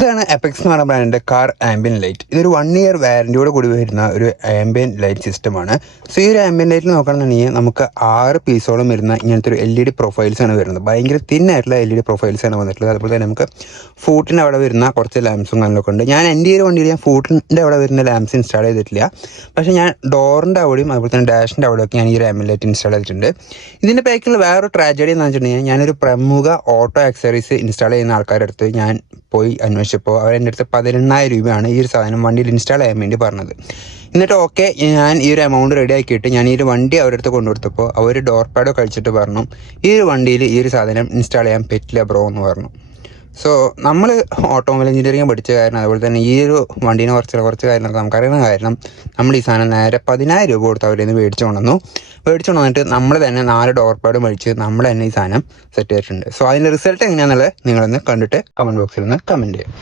ഇതാണ് എപെക്സ് എന്ന് പറഞ്ഞ ബ്രാൻഡിൻ്റെ കാർ ആംബിയൻ ലൈറ്റ്. ഇതൊരു 1 ഇയർ വാറൻറ്റിയോട് കൂടി വരുന്ന ഒരു ആംബിയൻ ലൈറ്റ് സിസ്റ്റമാണ്. സോ ഈ ഒരു ആംബിയൻ ലൈറ്റിൽ നോക്കുകയാണെന്നുണ്ടെങ്കിൽ നമുക്ക് 6 പീസോളം വരുന്ന ഇങ്ങനത്തെ ഒരു LED പ്രൊഫൈൽസാണ് വരുന്നത്. ഭയങ്കര തിന്നായിട്ടുള്ള LED പ്രൊഫൈൽസാണ് വന്നിട്ടുള്ളത്. അതുപോലെ തന്നെ നമുക്ക് ഫൂട്ടിൻ്റെ അവിടെ വരുന്ന കുറച്ച് ലാംപ്സും കാര്യങ്ങളൊക്കെ ഉണ്ട്. എൻ്റെ ഈ ഒരു വണ്ടിയിൽ ഞാൻ ഫൂട്ടിൻ്റെ അവിടെ വരുന്ന ലാംപ്സ് ഇൻസ്റ്റാൾ ചെയ്തിട്ടില്ല. പക്ഷേ ഞാൻ ഡോറിൻ്റെ അവിടെയും അതുപോലെ തന്നെ ഡാഷിൻ്റെ അവിടെയൊക്കെ ഞാൻ ഈ ഒരു ആംബിയൻ ലൈറ്റ് ഇൻസ്റ്റാൾ ചെയ്തിട്ടുണ്ട്. ഇതിൻ്റെ ബാക്കിലുള്ള വേറൊരു ട്രാജഡി എന്ന് വെച്ചിട്ടുണ്ടെങ്കിൽ ഞാനൊരു പ്രമുഖ ഓട്ടോ ആക്സറീസ് ഇൻസ്റ്റാൾ ചെയ്യുന്ന ആൾക്കാരുടെ അടുത്ത് ഞാൻ പോയി അന്വേഷിച്ചപ്പോൾ അവരെൻ്റെ അടുത്ത് 18,000 രൂപയാണ് ഈ ഒരു സാധനം വണ്ടിയിൽ ഇൻസ്റ്റാൾ ചെയ്യാൻ വേണ്ടി പറഞ്ഞത്. എന്നിട്ട് ഓക്കെ ഞാൻ ഈ ഒരു എമൗണ്ട് റെഡി ആക്കിയിട്ട് ഞാൻ ഈ ഒരു വണ്ടി അവരുടെ അടുത്ത് കൊണ്ടുകൊടുത്തപ്പോൾ അവർ ഡോർ പാഡോ കഴിച്ചിട്ട് പറഞ്ഞു ഈ ഒരു വണ്ടിയിൽ ഈ ഒരു സാധനം ഇൻസ്റ്റാൾ ചെയ്യാൻ പറ്റില്ല ബ്രോ എന്ന് പറഞ്ഞു. സോ നമ്മൾ ഓട്ടോമൊബൈൽ എഞ്ചിനീയറിംഗ് പഠിച്ച കാരണം അതുപോലെ തന്നെ ഈ ഒരു വണ്ടീനെ കുറച്ച് കാര്യങ്ങളൊക്കെ നമുക്കറിയുന്ന കാരണം നമ്മൾ ഈ സാധനം നേരെ 10,000 രൂപ കൊടുത്ത് അവരിൽ നിന്ന് മേടിച്ചു കൊണ്ടുവന്നിട്ട് നമ്മൾ തന്നെ 4 ഡോർ പാഡ് മേടിച്ച് നമ്മൾ തന്നെ ഈ സാധനം സെറ്റ് ചെയ്തിട്ടുണ്ട്. സോ അതിൻ്റെ റിസൾട്ട് എങ്ങനെയാണെന്നുള്ളത് നിങ്ങളൊന്ന് കണ്ടിട്ട് കമൻറ്റ് ബോക്സിൽ നിന്ന് കമൻറ്റ് ചെയ്യാം.